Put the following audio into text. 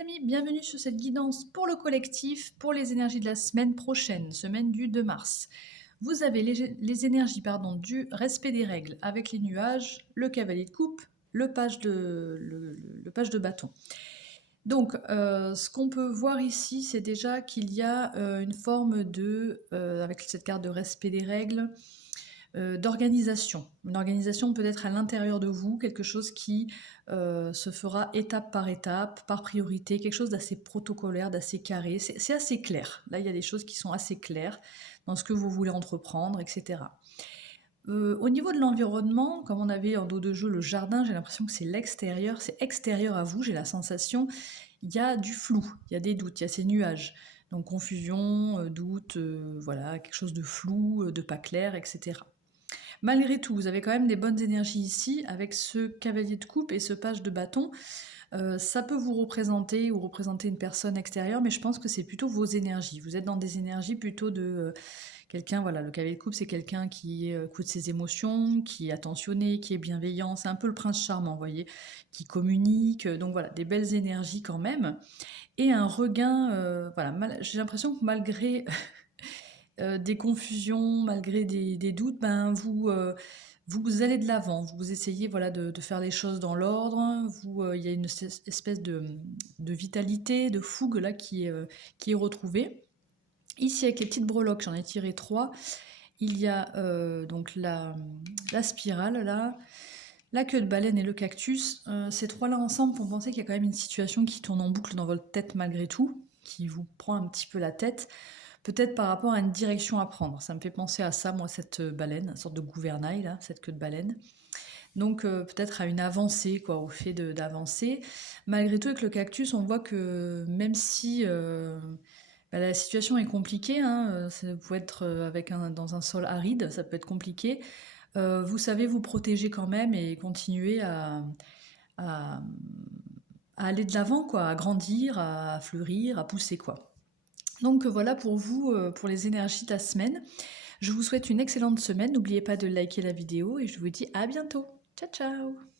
Amis, bienvenue sur cette guidance pour le collectif, pour les énergies de la semaine prochaine, semaine du 2 mars. Vous avez les énergies du respect des règles avec les nuages, le cavalier de coupe, le page de bâton. Donc, ce qu'on peut voir ici, c'est déjà qu'il y a une forme de, avec cette carte de respect des règles, d'organisation. Une organisation peut-être à l'intérieur de vous, quelque chose qui se fera étape, par priorité, quelque chose d'assez protocolaire, d'assez carré. C'est assez clair. Là, il y a des choses qui sont assez claires dans ce que vous voulez entreprendre, etc. Au niveau de l'environnement, comme on avait en dos de jeu le jardin, j'ai l'impression que c'est l'extérieur, c'est extérieur à vous, j'ai la sensation, il y a du flou, il y a des doutes, il y a ces nuages. Donc confusion, doute, voilà, quelque chose de flou, de pas clair, etc. Malgré tout, vous avez quand même des bonnes énergies ici, avec ce cavalier de coupe et ce page de bâton. Ça peut vous représenter ou représenter une personne extérieure, mais je pense que c'est plutôt vos énergies. Vous êtes dans des énergies plutôt de quelqu'un, voilà, le cavalier de coupe, c'est quelqu'un qui écoute ses émotions, qui est attentionné, qui est bienveillant. C'est un peu le prince charmant, vous voyez, qui communique. Donc voilà, des belles énergies quand même. Et un regain, voilà, j'ai l'impression que malgré des confusions, malgré des doutes, ben vous allez de l'avant, vous essayez voilà, de faire les choses dans l'ordre, il y a une espèce de vitalité, de fougue là qui est retrouvée. Ici avec les petites breloques, j'en ai tiré 3, il y a donc la spirale là, la queue de baleine et le cactus. Ces trois-là ensemble font penser qu'il y a quand même une situation qui tourne en boucle dans votre tête malgré tout, qui vous prend un petit peu la tête. Peut-être par rapport à une direction à prendre. Ça me fait penser à ça, moi, cette baleine, une sorte de gouvernail, là, cette queue de baleine. Donc peut-être à une avancée, quoi, au fait d'avancer. Malgré tout, avec le cactus, on voit que même si la situation est compliquée, hein, ça peut être dans un sol aride, ça peut être compliqué, vous savez vous protéger quand même et continuer à- à aller de l'avant, quoi, à grandir, à fleurir, à pousser, quoi. Donc voilà pour vous, pour les énergies de la semaine. Je vous souhaite une excellente semaine. N'oubliez pas de liker la vidéo et je vous dis à bientôt. Ciao ciao!